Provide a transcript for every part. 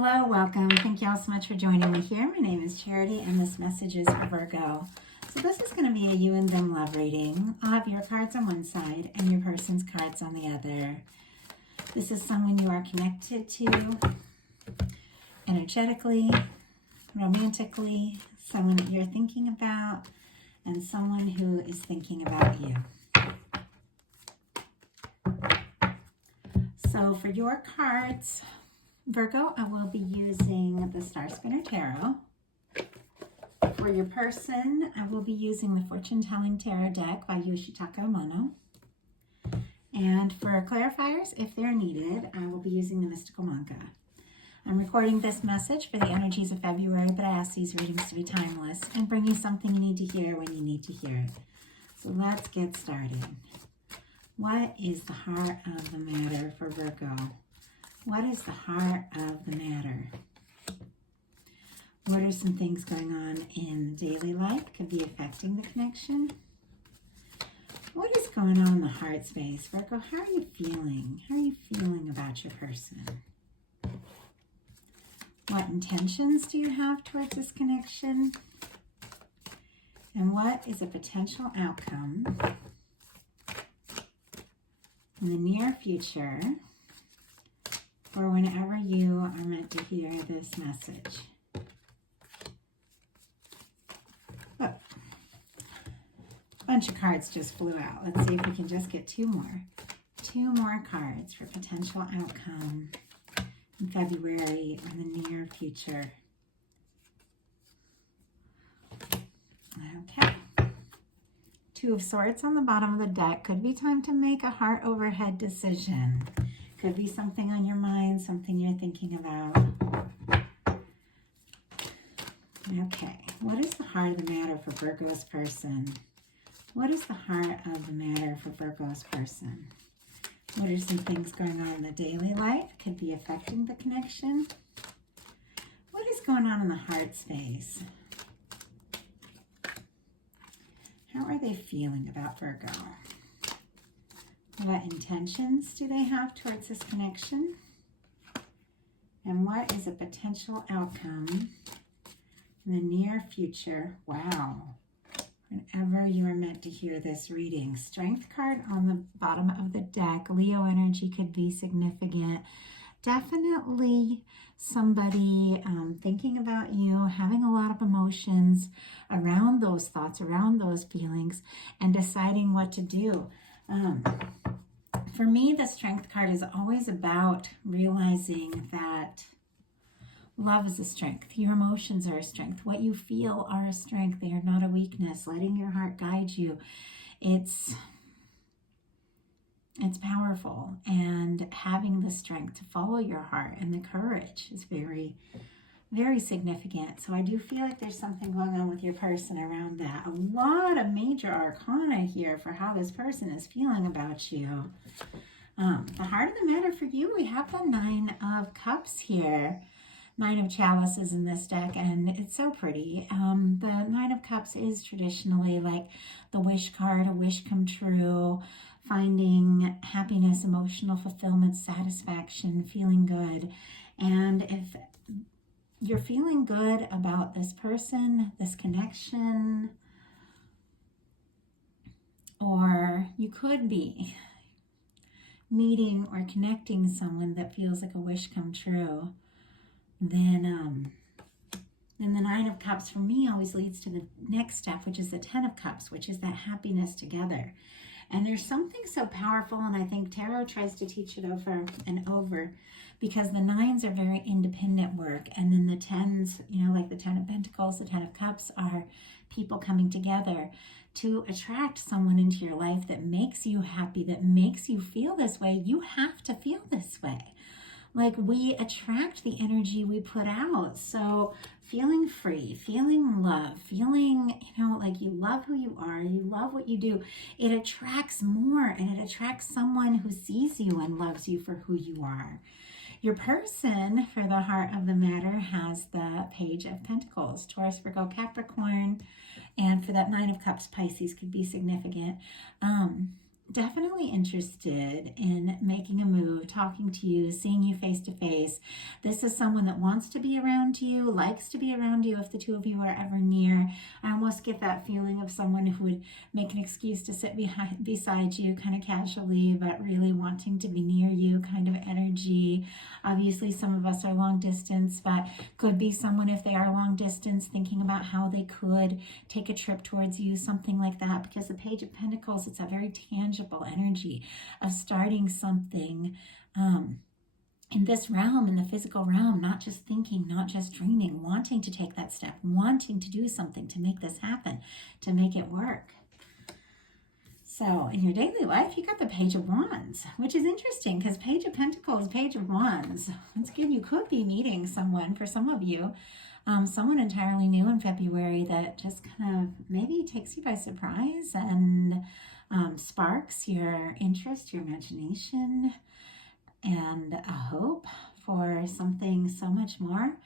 Hello, welcome. Thank you all so much for joining me here. My name is Charity and this message is for Virgo. So this is going to be a you and them love reading. I'll have your cards on one side and your person's cards on the other. This is someone you are connected to energetically, romantically, someone that you're thinking about, and someone who is thinking about you. So for your cards, Virgo, I will be using the Star Spinner Tarot. For your person, I will be using the Fortune Telling Tarot deck by Yoshitaka Mono. And for clarifiers, if they're needed, I will be using the Mystical Manga. I'm recording this message for the energies of February, but I ask these readings to be timeless and bring you something you need to hear when you need to hear it. So let's get started. What is the heart of the matter for Virgo? What is the heart of the matter? What are some things going on in daily life that could be affecting the connection? What is going on in the heart space? Virgo, how are you feeling? How are you feeling about your person? What intentions do you have towards this connection? And what is a potential outcome in the near future or whenever you are meant to hear this message? Oh, a bunch of cards just flew out. Let's see if we can just get two more. Two more cards for potential outcome in February or the near future. Okay. Two of Swords on the bottom of the deck. Could be time to make a heart over head decision. Could be something on your mind, something you're thinking about. Okay, what is the heart of the matter for Virgo's person? What is the heart of the matter for Virgo's person? What are some things going on in the daily life? Could be affecting the connection. What is going on in the heart space? How are they feeling about Virgo? What intentions do they have towards this connection? And what is a potential outcome in the near future? Wow. Whenever you are meant to hear this reading. Strength card on the bottom of the deck. Leo energy could be significant. Definitely somebody thinking about you, having a lot of emotions around those thoughts, around those feelings, and deciding what to do. For me, the Strength card is always about realizing that love is a strength. Your emotions are a strength. What you feel are a strength. They are not a weakness. Letting your heart guide you. It's powerful. And having the strength to follow your heart and the courage is very, very significant. So I do feel like there's something going on with your person around that. A lot of major arcana here for how this person is feeling about you. The heart of the matter for you, we have the Nine of Cups here. Nine of Chalices in this deck, and it's so pretty. The Nine of Cups is traditionally like the wish card, a wish come true, finding happiness, emotional fulfillment, satisfaction, feeling good. And if you're feeling good about this person, this connection, or you could be meeting or connecting someone that feels like a wish come true, then the Nine of Cups for me always leads to the next step, which is the Ten of Cups, which is that happiness together. And there's something so powerful, and I think tarot tries to teach it over and over, because the nines are very independent work, and then the tens, you know, like the Ten of Pentacles, the Ten of Cups, are people coming together to attract someone into your life that makes you happy, that makes you feel this way. You have to feel this way. Like, we attract the energy we put out. So feeling free, feeling love, feeling, you know, like you love who you are, you love what you do, it attracts more, and it attracts someone who sees you and loves you for who you are. Your person, for the heart of the matter, has the Page of Pentacles, Taurus, Virgo, Capricorn, and for that Nine of Cups, Pisces could be significant. definitely interested in making a move, talking to you, seeing you face to face. This is someone that wants to be around you, likes to be around you if the two of you are ever near. I almost get that feeling of someone who would make an excuse to sit beside you kind of casually, but really wanting to be near you kind of energy. Obviously, some of us are long distance, but could be someone, if they are long distance, thinking about how they could take a trip towards you, something like that, because the Page of Pentacles, it's a very tangible energy of starting something in this realm, in the physical realm, not just thinking, not just dreaming, wanting to take that step, wanting to do something to make this happen, to make it work. So in your daily life, you got the Page of Wands, which is interesting because Page of Pentacles, Page of Wands. Once again, you could be meeting someone, for some of you, someone entirely new in February that just kind of maybe takes you by surprise and sparks your interest, your imagination, and a hope for something so much more.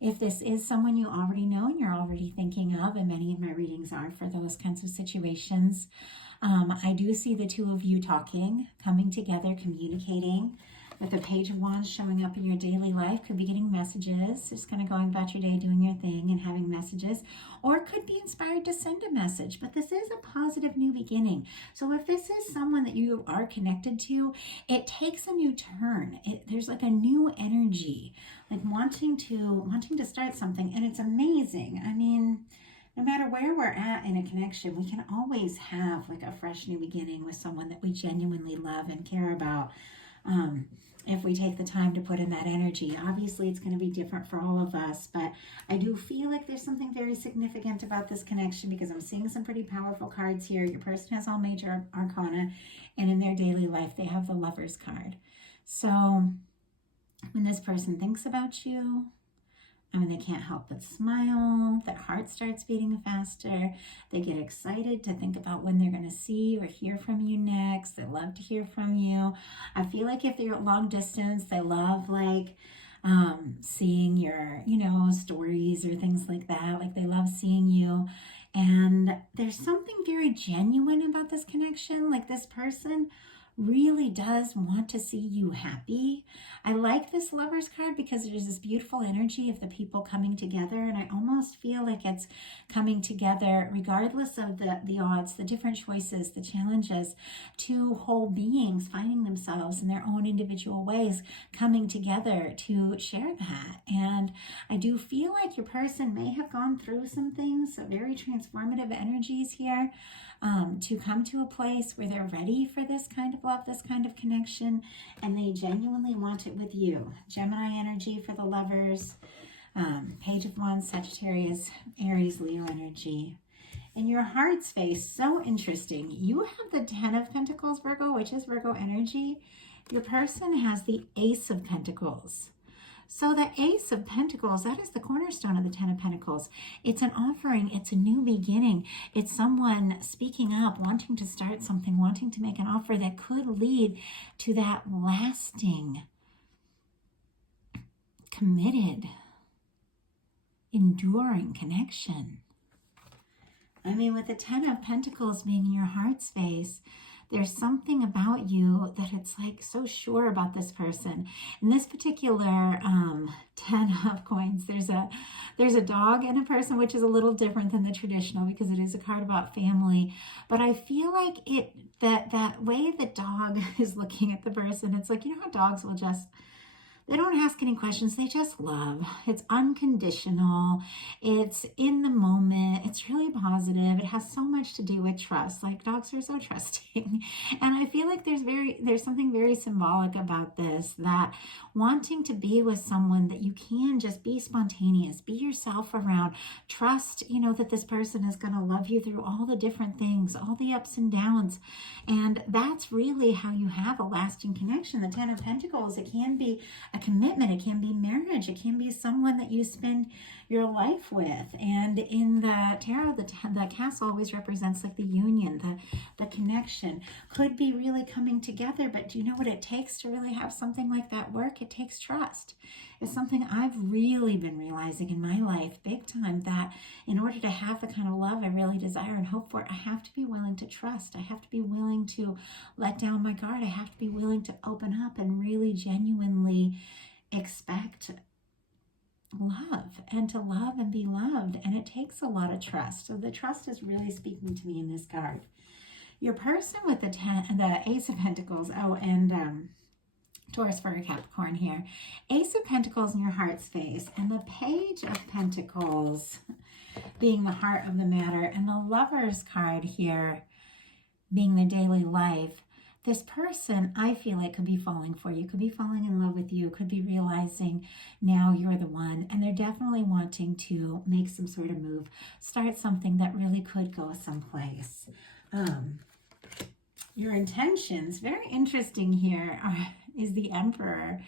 If this is someone you already know and you're already thinking of, and many of my readings are for those kinds of situations, I do see the two of you talking, coming together, communicating. With the Page of Wands showing up in your daily life, could be getting messages, just kind of going about your day, doing your thing and having messages, or could be inspired to send a message. But this is a positive new beginning. So if this is someone that you are connected to, it takes a new turn. There's like a new energy, like wanting to start something, and it's amazing. I mean, no matter where we're at in a connection, we can always have like a fresh new beginning with someone that we genuinely love and care about. If we take the time to put in that energy. Obviously, it's going to be different for all of us, but I do feel like there's something very significant about this connection because I'm seeing some pretty powerful cards here. Your person has all major arcana, and in their daily life, they have the Lover's card. So when this person thinks about you, I mean, they can't help but smile. Their heart starts beating faster. They get excited to think about when they're going to see or hear from you next. They love to hear from you. I feel like if they're long distance, they love like seeing your, stories or things like that. Like they love seeing you. And there's something very genuine about this connection. Like this person really does want to see you happy. I like this Lover's card because there's this beautiful energy of the people coming together, and I almost feel like it's coming together regardless of the odds, the different choices, the challenges. Two whole beings finding themselves in their own individual ways coming together to share that. And I do feel like your person may have gone through some things, so very transformative energies here, to come to a place where they're ready for this kind of love, this kind of connection, and they genuinely want it with you. Gemini energy for the lovers, Page of Wands, Sagittarius, Aries, Leo energy. In your heart space, so interesting. You have the 10 of Pentacles, Virgo, which is Virgo energy. Your person has the Ace of Pentacles. So the Ace of Pentacles, that is the cornerstone of the 10 of Pentacles. It's an offering. It's a new beginning. It's someone speaking up, wanting to start something, wanting to make an offer that could lead to that lasting, committed, enduring connection. I mean, with the 10 of Pentacles being in your heart space, there's something about you that it's like so sure about this person. In this particular 10 of coins, there's a dog and a person, which is a little different than the traditional because it is a card about family. But I feel like that way the dog is looking at the person, it's like, how dogs will just, they don't ask any questions. They just love. It's unconditional. It's in the moment. It's really positive. It has so much to do with trust. Like dogs are so trusting. And I feel like there's something very symbolic about this, that wanting to be with someone that you can just be spontaneous, be yourself around, trust, that this person is going to love you through all the different things, all the ups and downs. And that's really how you have a lasting connection. The 10 of Pentacles, it can be a commitment, it can be marriage, it can be someone that you spend your life with. And in the tarot, the castle always represents like the union, the connection. Could be really coming together, but do you know what it takes to really have something like that work? It takes trust. is something I've really been realizing in my life big time, that in order to have the kind of love I really desire and hope for, I have to be willing to trust. I have to be willing to let down my guard. I have to be willing to open up and really genuinely expect love and to love and be loved. And it takes a lot of trust. So the trust is really speaking to me in this card. Your person with the Ace of Pentacles, and Taurus, Virgo, Capricorn here. Ace of Pentacles in your heart space, and the Page of Pentacles being the heart of the matter, and the Lover's card here being the daily life. This person, I feel like, could be falling for you, could be falling in love with you, could be realizing now you're the one, and they're definitely wanting to make some sort of move, start something that really could go someplace. Your intentions, very interesting here, is the Emperor.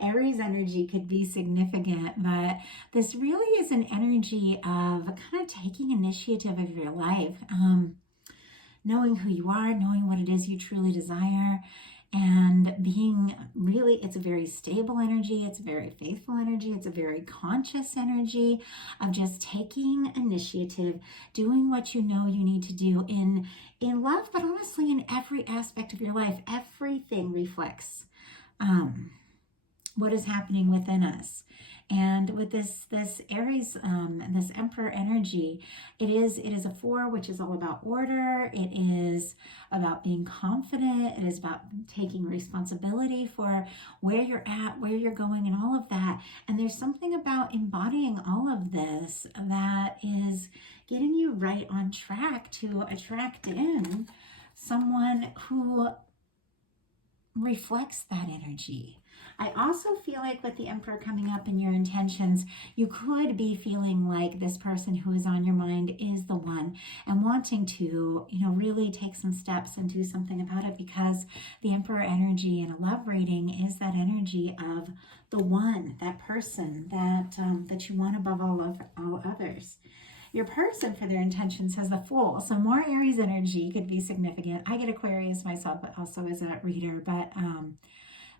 Aries energy could be significant, but this really is an energy of kind of taking initiative of your life, knowing who you are, knowing what it is you truly desire, and being really, it's a very stable energy, it's a very faithful energy, it's a very conscious energy of just taking initiative, doing what you know you need to do in love, but honestly in every aspect of your life. Everything reflects what is happening within us. And with this Aries and this Emperor energy, it is a 4, which is all about order. It is about being confident. It is about taking responsibility for where you're at, where you're going, and all of that. And there's something about embodying all of this that is getting you right on track to attract in someone who reflects that energy. I also feel like with the Emperor coming up in your intentions, you could be feeling like this person who is on your mind is the one, and wanting to, really take some steps and do something about it, because the Emperor energy in a love reading is that energy of the one, that person that you want above all others. Your person, for their intentions, has the Fool. So more Aries energy could be significant. I get Aquarius myself, but also as a reader. But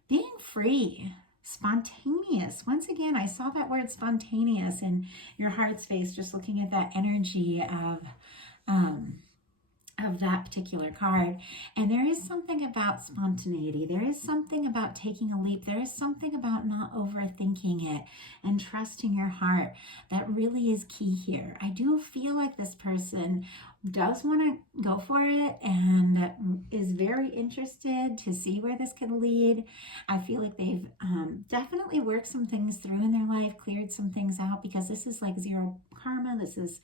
being free, spontaneous. Once again, I saw that word spontaneous in your heart space, just looking at that energy of that particular card. And there is something about spontaneity. There is something about taking a leap. There is something about not overthinking it and trusting your heart that really is key here. I do feel like this person does want to go for it and is very interested to see where this could lead. I feel like they've definitely worked some things through in their life, cleared some things out, because this is like zero karma. This is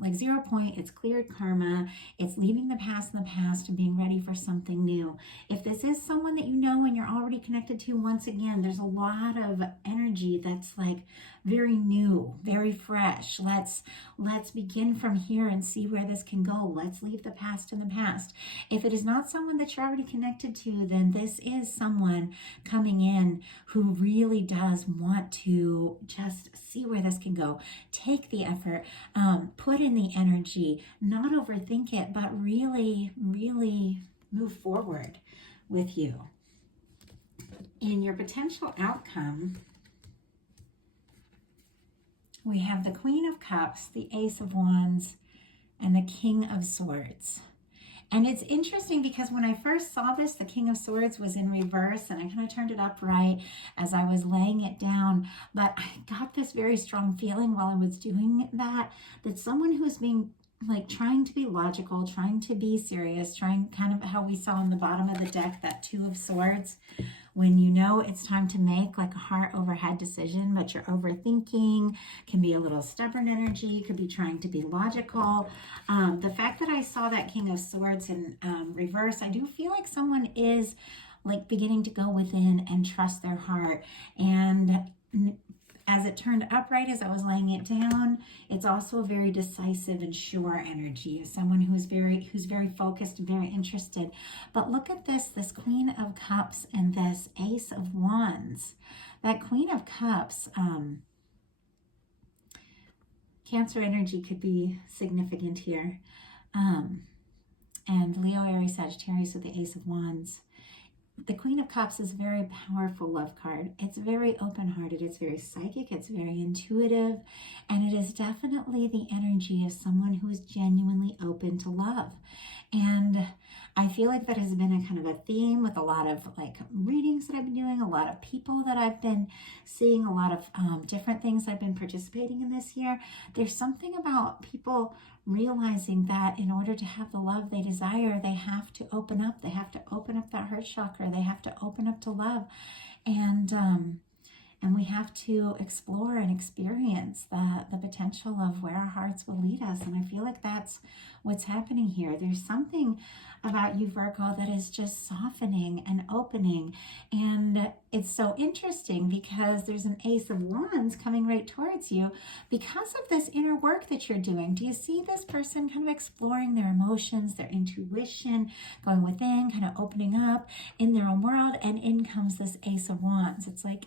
like 0 point. It's cleared karma. It's leaving the past in the past and being ready for something new. If this is someone that you know and you're already connected to, once again, there's a lot of energy that's like very new, very fresh. Let's begin from here and see where this can go. Let's leave the past in the past. If it is not someone that you're already connected to, then this is someone coming in who really does want to just see where this can go. Take the effort, put in the energy, not overthink it, but really, really move forward with you. In your potential outcome, we have the Queen of Cups, the Ace of Wands, and the King of Swords. And it's interesting because when I first saw this, the King of Swords was in reverse, and I kind of turned it upright as I was laying it down. But I got this very strong feeling while I was doing that someone who's being like trying to be logical, trying to be serious, trying kind of how we saw on the bottom of the deck, that Two of Swords, when you know it's time to make like a heart over head decision, but you're overthinking, can be a little stubborn energy, could be trying to be logical. The fact that I saw that King of Swords in reverse, I do feel like someone is like beginning to go within and trust their heart. And as it turned upright as I was laying it down, it's also a very decisive and sure energy of someone who's very focused and very interested. But look at this Queen of Cups and this Ace of Wands. That Queen of Cups, Cancer energy could be significant here. And Leo, Aries, Sagittarius with the Ace of Wands. the Queen of Cups is a very powerful love card. It's very open-hearted, it's very psychic, it's very intuitive, and it is definitely the energy of someone who is genuinely open to love. And I feel like that has been a kind of a theme with a lot of like readings that I've been doing, a lot of people that I've been seeing, a lot of different things I've been participating in this year. There's something about people realizing that in order to have the love they desire, they have to open up. They have to open up that heart chakra. They have to open up to love. And we have to explore and experience the potential of where our hearts will lead us. And I feel like that's what's happening here. There's something about you, Virgo, that is just softening and opening. And it's so interesting because there's an Ace of Wands coming right towards you because of this inner work that you're doing. Do you see this person kind of exploring their emotions, their intuition, going within, kind of opening up in their own world? And in comes this Ace of Wands. It's like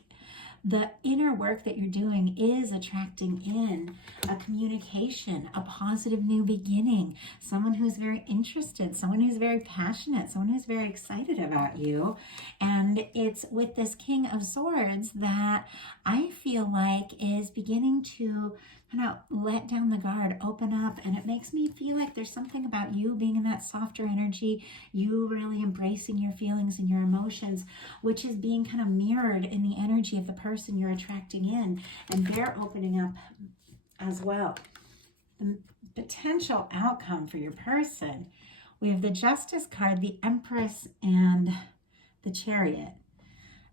the inner work that you're doing is attracting in a communication, a positive new beginning, someone who's very interested, someone who's very passionate, someone who's very excited about you. And it's with this King of Swords that I feel like is beginning to kind of let down the guard, open up, and it makes me feel like there's something about you being in that softer energy, you really embracing your feelings and your emotions, which is being kind of mirrored in the energy of the person you're attracting in, and they're opening up as well. The potential outcome for your person, we have the Justice card, the Empress, and the Chariot.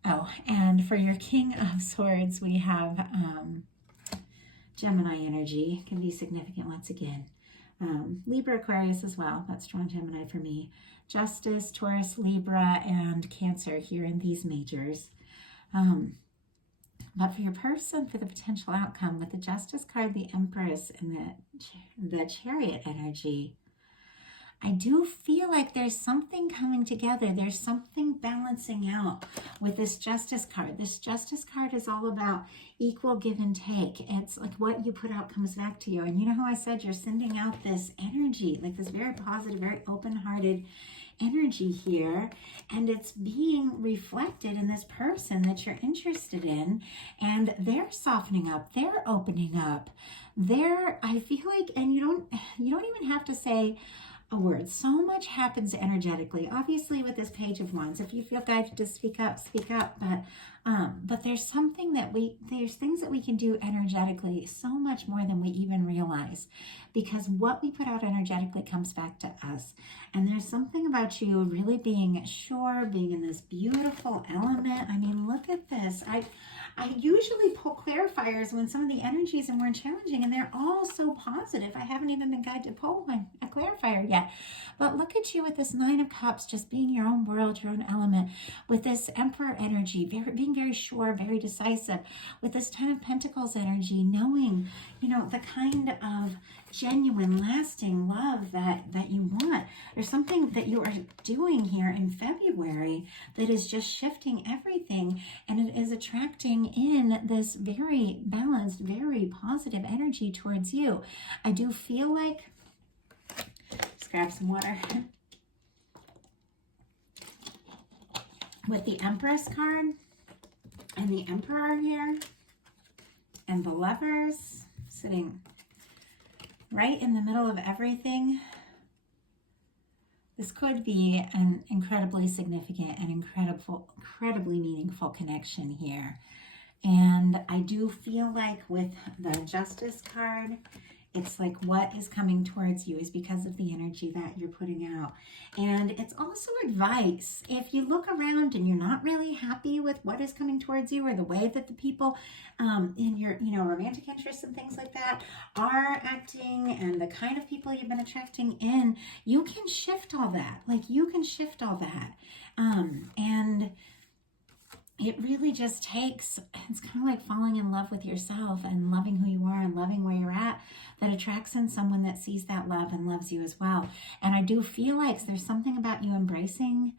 Oh, and for your King of Swords, we have Gemini energy. Can be significant once again. Libra, Aquarius as well. That's strong Gemini for me. Justice, Taurus, Libra, and Cancer here in these majors. But for your person, for the potential outcome, with the Justice card, the Empress, and the Chariot energy, I do feel like there's something coming together. There's something balancing out with this Justice card. This Justice card is all about equal give and take. It's like what you put out comes back to you. And you know how I said you're sending out this energy, like this very positive, very open-hearted energy here, and it's being reflected in this person that you're interested in, and they're softening up, they're opening up, I feel like, and you don't even have to say a word. So much happens energetically. Obviously, with this Page of Wands, if you feel guided to speak up, speak up. But there's something that there's things that we can do energetically so much more than we even realize, because what we put out energetically comes back to us. And there's something about you really being sure, being in this beautiful element. I mean, look at this. I usually pull clarifiers when some of the energies are more challenging, and they're all so positive. I haven't even been guided to pull a clarifier yet. But look at you with this Nine of Cups, just being your own world, your own element, with this Emperor energy, being very sure, very decisive, with this Ten of Pentacles energy, knowing, the kind of genuine, lasting love that you want. There's something that you are doing here in February that is just shifting everything, and it is attracting in this very balanced, very positive energy towards you. I do feel like, let's grab some water. With the Empress card and the Emperor here and the Lovers sitting right in the middle of everything, this could be an incredibly significant and incredibly meaningful connection here. And I do feel like with the Justice card, it's like what is coming towards you is because of the energy that you're putting out. And it's also advice. If you look around and you're not really happy with what is coming towards you, or the way that the people in your, romantic interests and things like that are acting, and the kind of people you've been attracting in, you can shift all that. And it really just takes, it's kind of like falling in love with yourself and loving who you are and loving where you're at, that attracts in someone that sees that love and loves you as well. And I do feel like there's something about you embracing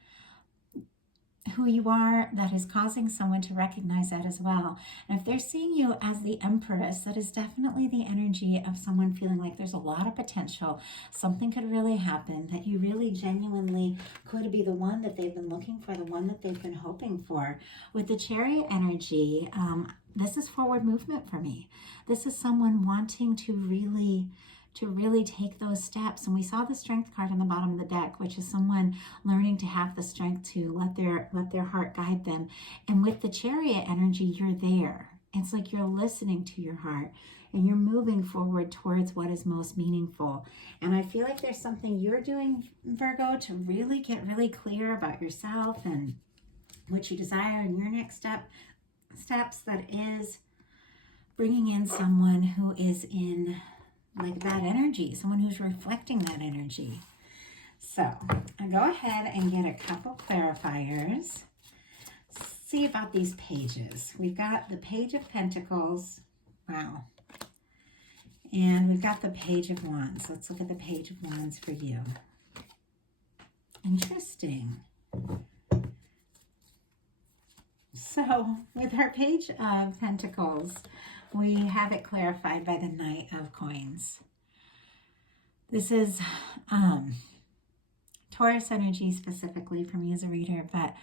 who you are, that is causing someone to recognize that as well. And if they're seeing you as the Empress, that is definitely the energy of someone feeling like there's a lot of potential. Something could really happen, that you really genuinely could be the one that they've been looking for, the one that they've been hoping for. With the Chariot energy, this is forward movement for me. This is someone wanting to really take those steps. And we saw the Strength card on the bottom of the deck, which is someone learning to have the strength to let their heart guide them. And with the Chariot energy, you're there. It's like you're listening to your heart and you're moving forward towards what is most meaningful. And I feel like there's something you're doing, Virgo, to really get really clear about yourself and what you desire in your next steps, that is bringing in someone who is in like that energy, someone who's reflecting that energy. So I'll go ahead and get a couple clarifiers. See about these pages. We've got the Page of Pentacles. Wow. And we've got the Page of Wands. Let's look at the Page of Wands for you. Interesting. So with our Page of Pentacles, we have it clarified by the Knight of Coins. This is Taurus energy specifically for me as a reader, but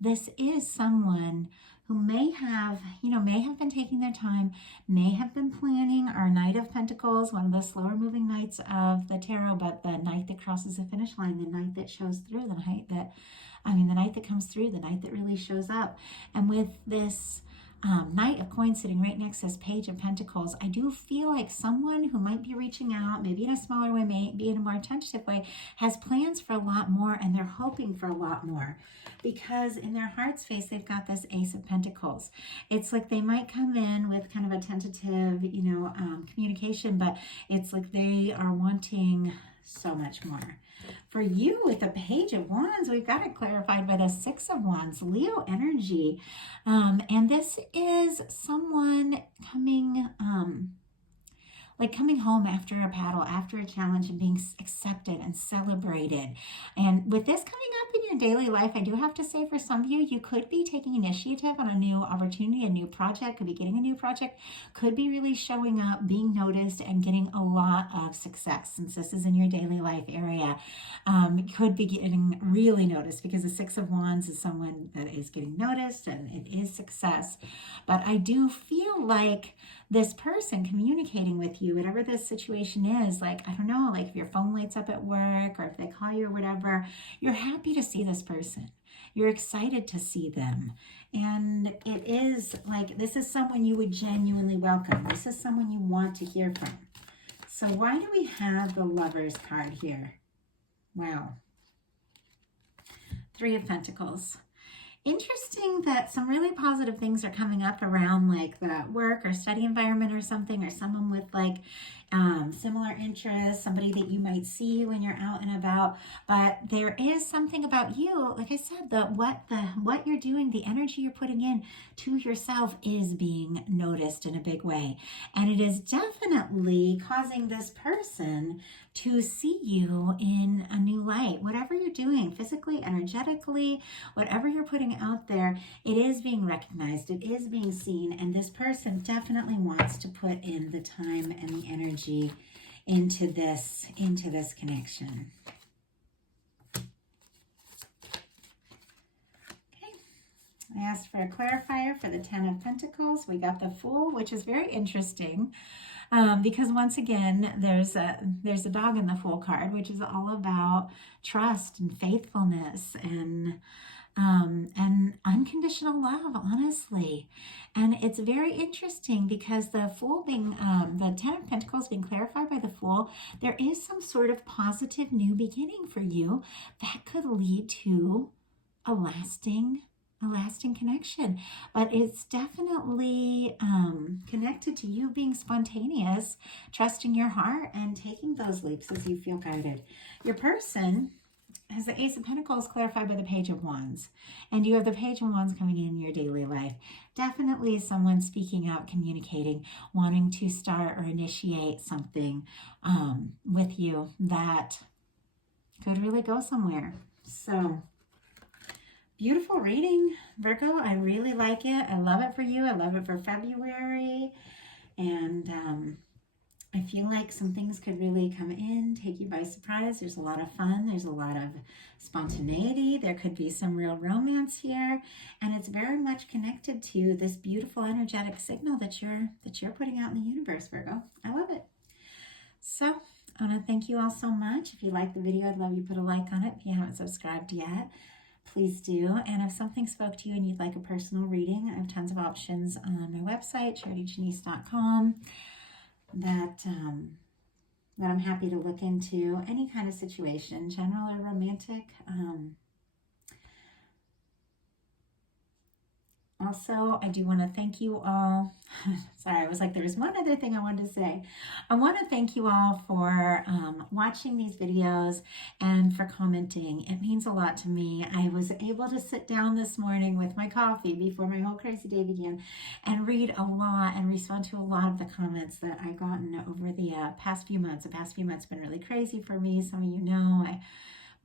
this is someone who may have been taking their time, may have been planning. Our Knight of Pentacles, one of the slower moving knights of the tarot, but the knight that crosses the finish line, the knight that shows through, the knight that comes through, the knight that really shows up. And with this Knight of Coins sitting right next to this Page of Pentacles, I do feel like someone who might be reaching out, maybe in a smaller way, maybe in a more tentative way, has plans for a lot more, and they're hoping for a lot more, because in their heart space, they've got this Ace of Pentacles. It's like they might come in with kind of a tentative, communication, but it's like they are wanting so much more. For you, with the Page of Wands, we've got it clarified by the Six of Wands, Leo energy. And this is someone coming home after a battle, after a challenge, and being accepted and celebrated. And with this coming up in your daily life, I do have to say, for some of you, you could be taking initiative on a new opportunity, a new project, could be getting a new project, could be really showing up, being noticed, and getting a lot of success. Since this is in your daily life area, could be getting really noticed, because the Six of Wands is someone that is getting noticed, and it is success. But I do feel like this person communicating with you, whatever this situation is, like, I don't know, like if your phone lights up at work or if they call you or whatever, you're happy to see this person. You're excited to see them. And it is like, this is someone you would genuinely welcome. This is someone you want to hear from. So why do we have the Lovers card here? Wow. Three of Pentacles. Interesting that some really positive things are coming up around like the work or study environment or something, or someone with like similar interests, somebody that you might see when you're out and about. But there is something about you, like I said, what you're doing, the energy you're putting in to yourself is being noticed in a big way. And it is definitely causing this person to see you in a new light. Whatever you're doing, physically, energetically, whatever you're putting out there, it is being recognized, it is being seen, and this person definitely wants to put in the time and the energy into this connection. Okay, I asked for a clarifier for the Ten of Pentacles. We got the Fool, which is very interesting. Because once again, there's a dog in the Fool card, which is all about trust and faithfulness and unconditional love, honestly. And it's very interesting because the Fool being, the Ten of Pentacles being clarified by the Fool, there is some sort of positive new beginning for you that could lead to a lasting connection. But it's definitely connected to you being spontaneous, trusting your heart, and taking those leaps as you feel guided. Your person has the Ace of Pentacles clarified by the Page of Wands, and you have the Page of Wands coming in your daily life. Definitely someone speaking out, communicating, wanting to start or initiate something with you that could really go somewhere. So Beautiful reading, Virgo. I really like it. I love it for you. I love it for February. And I feel like some things could really come in, take you by surprise. There's a lot of fun. There's a lot of spontaneity. There could be some real romance here. And it's very much connected to this beautiful energetic signal that you're putting out in the universe, Virgo. I love it. So I want to thank you all so much. If you like the video, I'd love you to put a like on it. If you haven't subscribed yet, please do. And if something spoke to you and you'd like a personal reading, I have tons of options on my website, charityjanice.com, that I'm happy to look into. Any kind of situation, general or romantic. Also, I do want to thank you all. Sorry, I was like, there's one other thing I wanted to say. I want to thank you all for watching these videos and for commenting. It means a lot to me. I was able to sit down this morning with my coffee before my whole crazy day began and read a lot and respond to a lot of the comments that I've gotten over the past few months. The past few months have been really crazy for me. Some of you know, I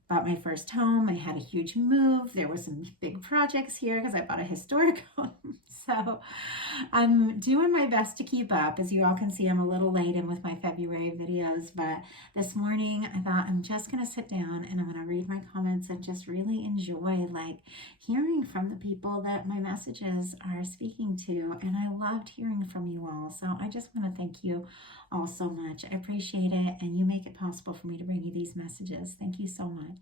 bought my first home. I had a huge move. There were some big projects here because I bought a historic home. So I'm doing my best to keep up. As you all can see, I'm a little late in with my February videos, but this morning I thought I'm just going to sit down and I'm going to read my comments and just really enjoy like hearing from the people that my messages are speaking to. And I loved hearing from you all. So I just want to thank you all so much. I appreciate it. And you make it possible for me to bring you these messages. Thank you so much.